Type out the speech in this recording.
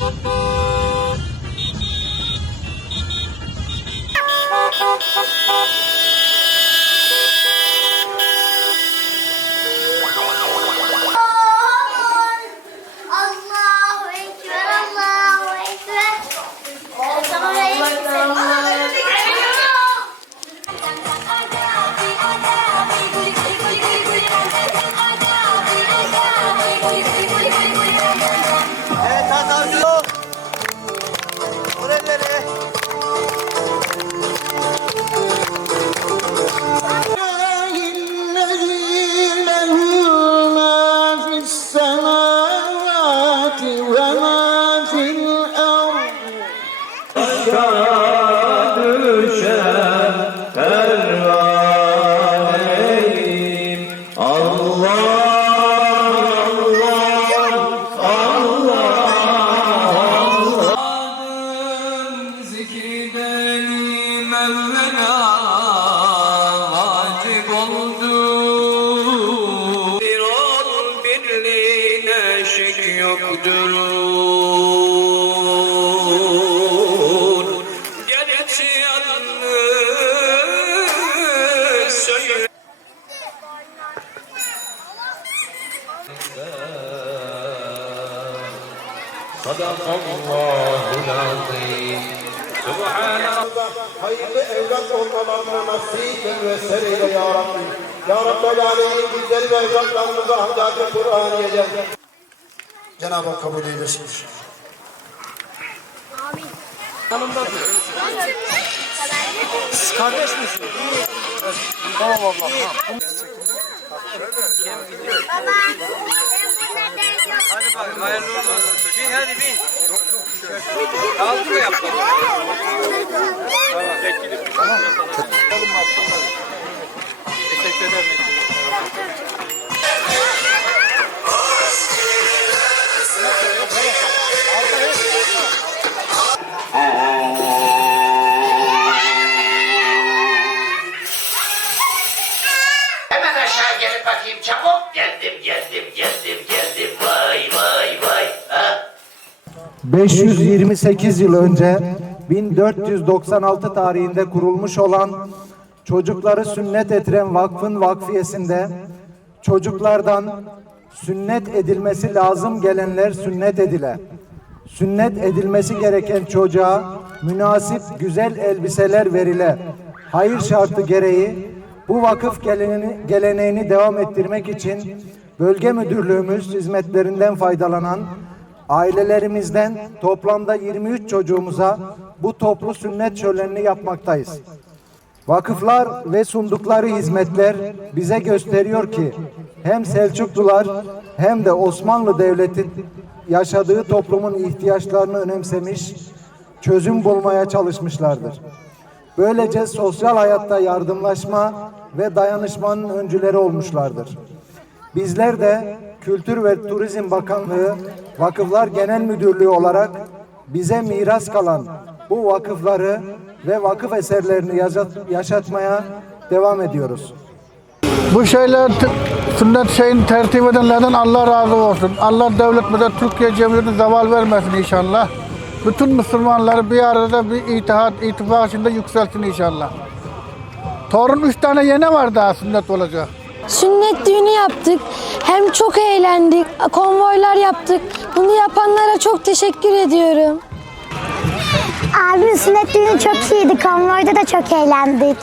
Música birliğine şek yoktur Gerçi yalnız söyle صدق الله العظيم سبحان hayırlı evlat olmalarına nasip ve müessir eyle ya Rabbi. Ya Rabbel Alemin bizleri ve evlatlarımızı ahlakı Kur'aniye'den. Cenab-ı Hak kabul eylesin. Siz kardeş misiniz? Tamam abla. Hadi bakalım hayırlı olsun. Bin hadi bin. Kaldı mı yapalım? Tamam bekledim. Tamam. Teşekkür ederim. Hemen 528 yıl önce 1496 tarihinde kurulmuş olan Çocukları Sünnet Ettiren Vakfın vakfiyesinde çocuklardan sünnet edilmesi lazım gelenler sünnet edile. Sünnet edilmesi gereken çocuğa münasip güzel elbiseler verile. Hayır şartı gereği bu vakıf geleneğini, geleneğini devam ettirmek için bölge müdürlüğümüz hizmetlerinden faydalanan Ailelerimizden toplamda 23 çocuğumuza bu toplu sünnet şölenini yapmaktayız. Vakıflar ve sundukları hizmetler bize gösteriyor ki hem Selçuklular hem de Osmanlı Devleti yaşadığı toplumun ihtiyaçlarını önemsemiş, çözüm bulmaya çalışmışlardır. Böylece sosyal hayatta yardımlaşma ve dayanışmanın öncüleri olmuşlardır. Bizler de Kültür ve Turizm Bakanlığı Vakıflar Genel Müdürlüğü olarak bize miras kalan bu vakıfları ve vakıf eserlerini yaşat- yaşatmaya devam ediyoruz. Bu şeyler sünnet şeyini tertip edenlerden Allah razı olsun. Allah devletimize Türkiye Cumhuriyeti'ne zeval vermesin inşallah. Bütün Müslümanları bir arada bir itihat, ittifak içinde yükselsin inşallah. Torun üç tane yene var daha sünnet olacak. Sünnet düğünü yaptık. Hem çok eğlendik. Konvoylar yaptık. Bunu yapanlara çok teşekkür ediyorum. Abim sünnet düğünü çok iyiydi. Konvoyda da çok eğlendik.